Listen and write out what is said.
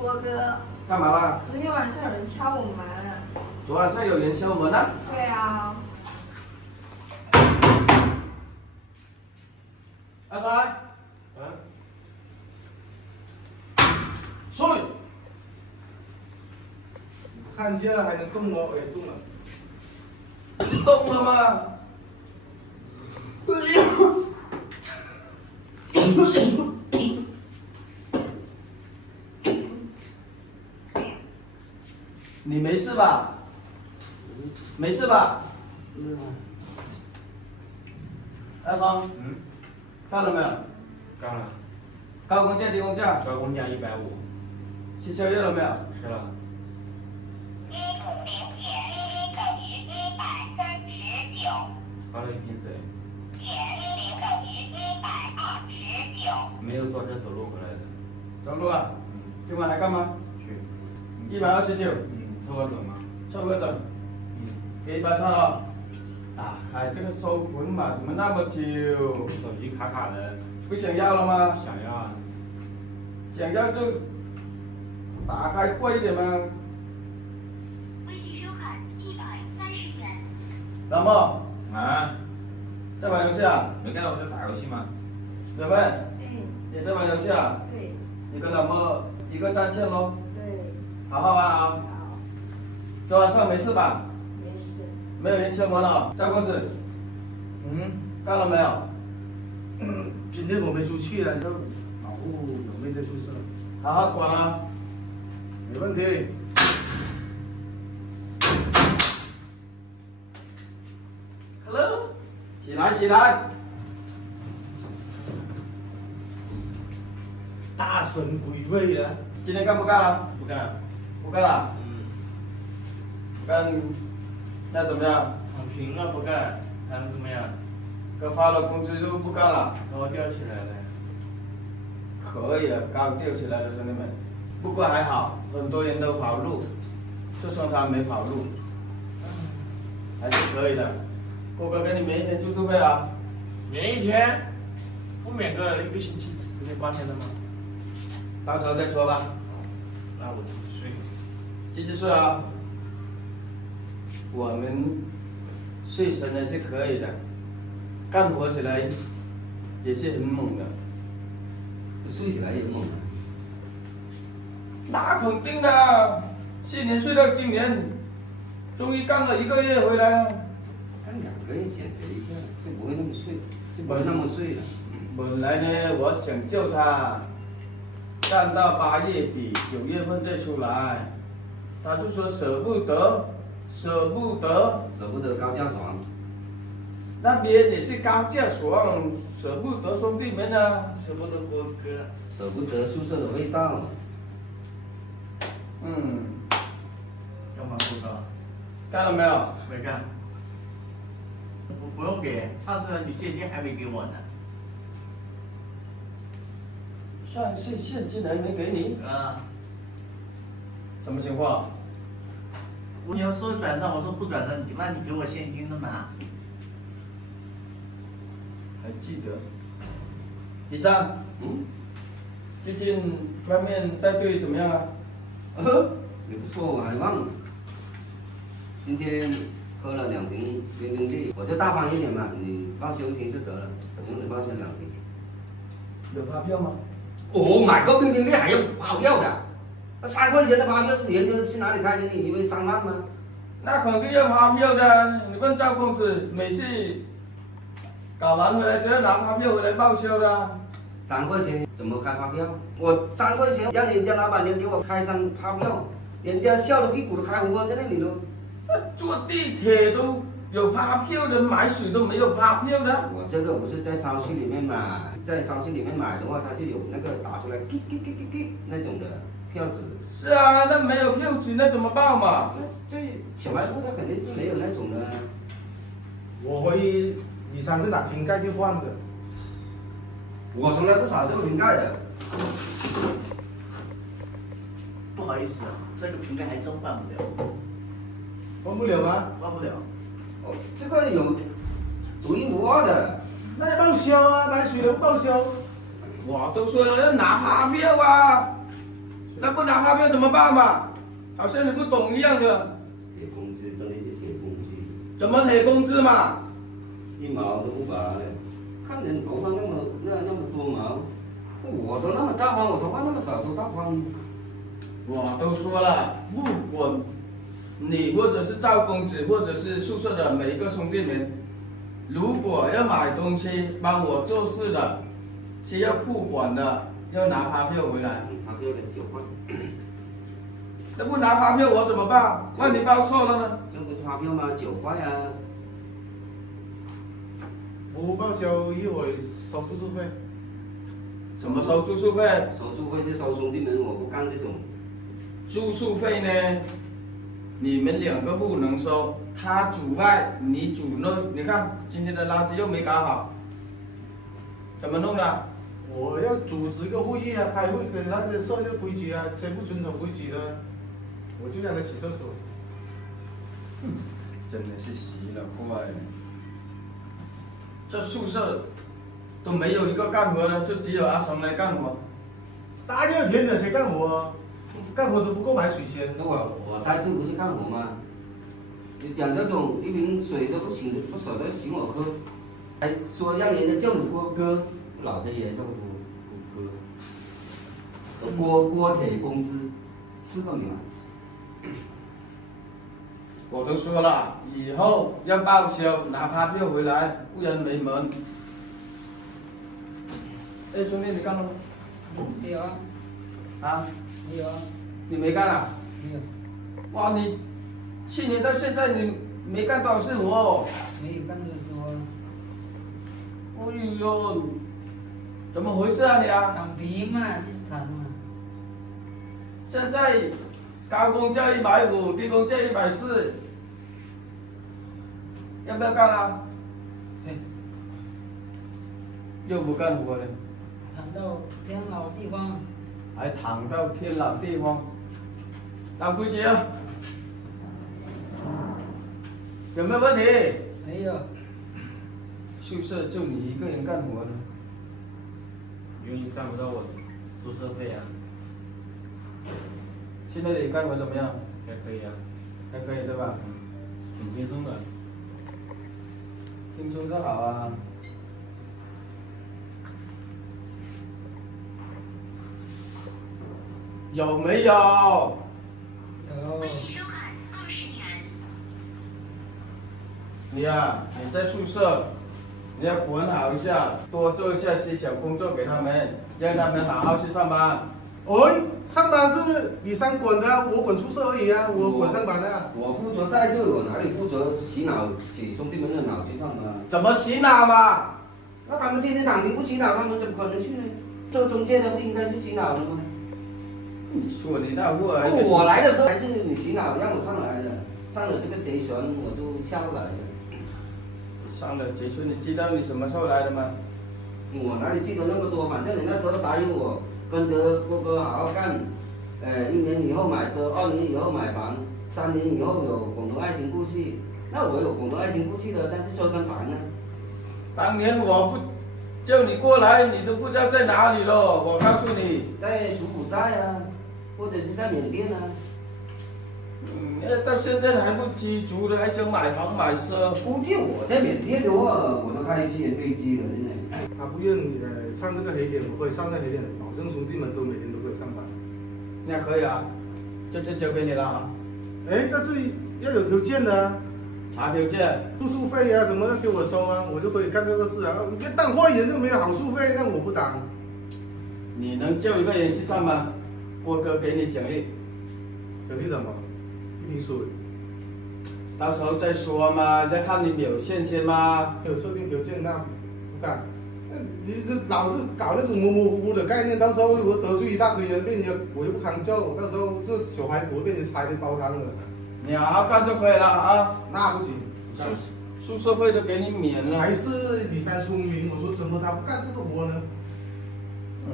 郭哥，干嘛啦？昨天晚上有人敲我门。昨晚上有人敲门啊？对啊。阿三。睡。看一下还能动哦，哎，动了。不是动了吗？你没事吧？没事吧？阿松，干了没有？干了。高工价、低工价？高工价150。吃宵夜了没有？吃了。喝了1瓶水。没有坐车走路回来的。走路啊？今晚还干吗？去。129。凑合走吗？凑合走。给130了。啊，开这个收捆嘛，怎么那么久？手机卡卡的。不想要了吗？想要啊。想要就打开贵一点嘛。微信收款130元。老莫。啊？在玩游戏啊？没看到我在打游戏吗？表妹。对。也在玩游戏啊？对。你跟老莫一个战线喽。对。好好玩啊。好。昨晚上没事吧？没事。没有人敲门了，赵公子。干了没有？今天我没出去啊，就保护表妹在宿舍。好好管啊。没问题。Hello。起来，起来。大神鬼魅的。今天干不干了？不干。不干了。不干，那怎么样？躺平了不干，还能怎么样？刚发了工资就不干了。高吊起来了。可以啊，刚吊起来了，兄弟们。不过还好，很多人都跑路，就算他没跑路，还是可以的。郭哥给你免一天住宿费啊。免1天，不免个1个星期，10天8天的吗？到时候再说吧。那我继续睡。继续睡啊。我们睡神还是可以的，干活起来也是很猛的。睡起来也猛啊。那肯定的，去年睡到今年，终于干了1个月回来了。干2个月减肥一下，就不会那么睡，就不会那么睡了。本来呢，我想叫他干到8月底、9月份再出来，他就说舍不得，舍不得。舍不得高价爽。那边也是高价爽，舍不得兄弟们啊，舍不得郭哥。舍不得宿舍的味道。干嘛不干？干了没有？没干。不用给，上次你现金还没给我呢。上次现金还没给你？啊。什么情况？你要说转账，我说不转账，那你给我现金的嘛？还记得？李三。最近外面带队怎么样啊？也不错，我还忘了。今天喝了2瓶冰冰地，我就大方一点嘛，你报销1瓶就得了，不用你报销2瓶。有发票吗？买个冰冰地还要发票的？那3块钱的发票，人家去哪里开的？你以为3万吗？那肯定要发票的。你问赵公子，每次搞完回来都要拿发票回来报销的。3块钱怎么开发票？我3块钱让人家老板娘给我开张发票，人家笑得屁股都开红了，在那里了。坐地铁都有发票的，买水都没有发票的。我这个不是在超市里面买，在超市里面买的话，它就有那个打出来那种的票纸。是啊，那没有票纸那怎么办嘛？这小卖部它肯定是没有那种的。我怀疑李三是拿瓶盖去换的。我从来不撒这个瓶盖的。不好意思，这个瓶盖还真换不了。换不了吗？换不了。这个有独一无二的。那要报销啊，买水的不报销。我都说了要拿发票啊。那不拿发票怎么办嘛？好像你不懂一样的。铁工资真的是铁工资，怎么铁工资嘛？ 1毛都不拔嘞，看人头发那么多毛，我都那么大方，我头发那么少都大方。我都说了，不管你或者是赵公子，或者是宿舍的每一个兄弟们，如果要买东西帮我做事的，需要付款的，要拿发票回来。发票的9块，那不拿发票我怎么办？万一报错了呢？这不是发票吗？9块啊。 不报销一会收住宿费。怎么收住宿费？收住费就收兄弟们，我不干这种。住宿费呢？你们2个不能收，他主外，你主内。你看今天的垃圾又没搞好，怎么弄的？我要组织一个会议啊，开会给他们设一个规矩啊，谁不遵守规矩的，我就让他洗厕所。真的是奇了怪了。这宿舍都没有一个干活的，就只有阿成来干活。大热天的谁干活啊？干活都不够买水钱。那我带队不是干活吗？你讲这种一瓶水都不请，不舍得请我喝，还说让人家叫你郭哥，老的也叫我哥。锅铁工资4个名。我都说了，以后要报销，拿发票回来，不然没门。哎，兄弟，你干了吗？没有啊，啊？没有啊，你没干啊？没有，哇，你去年到现在你没干多少事活哦？没有干的时候，哎呦，怎么回事啊你啊？躺平嘛，就是躺嘛。现在高工价150，低工价140，要不要干啊？对，又不干活了，躺到天老地方。还躺到天老地方，当规矩啊！有没有问题？没有，宿舍就你一个人干活呢，因为你干不到我宿舍费啊，现在你干活怎么样？还可以啊，还可以对吧？挺轻松的。听说是好啊。有没有？有微信收款20元。你啊，你在宿舍，你要管好一下，多做一下些小工作给他们，让他们好好去上班。哎，上班是你三管的啊，我管宿舍而已啊，我管上班的啊。我负责带队，我哪里负责洗兄弟们的脑去上班？怎么洗脑嘛？那他们天天躺平不洗脑，他们怎么可能去呢？做中介的不应该去洗脑的吗？你说你那户儿，我来的时候还是你洗脑让我上来的，上了这个贼船我就下不来了。上了结束，你知道你什么时候来的吗？我哪里记得那么多？反正你那时候答应我跟着郭哥好好干，1年以后买车，2年以后买房，3年以后有共同爱情故事。那我有共同爱情故事的，但是收跟房呢？当年我不叫你过来，你都不知道在哪里了。我告诉你，在柬埔寨啊，或者是在缅甸啊。到现在还不知足的，还想买房买车。估计我在缅甸的话，我都开私人飞机了，真的。他不愿上这个黑点，我可以上这个黑点，保证兄弟们都每天都可以上班。那可以啊，这就交给你了啊。哎，但是要有条件的啊，啥条件？住宿费啊什么要给我收啊，我就可以干这个事啊。你别当坏人就没有好处费，那我不当。你能叫一个人去上班，郭哥给你奖励。奖励什么？一瓶水。到时候再说嘛，再看你有现金吗？有设定条件那不干。你这老是搞那种模模糊糊的概念，到时候我得罪一大堆人，被人家我又不扛揍，到时候这小排骨被人拆成煲汤了。你好好干就可以了啊。那不行，宿舍费都给你免了。还是李三聪明，我说怎么他不干这个活呢？嗯。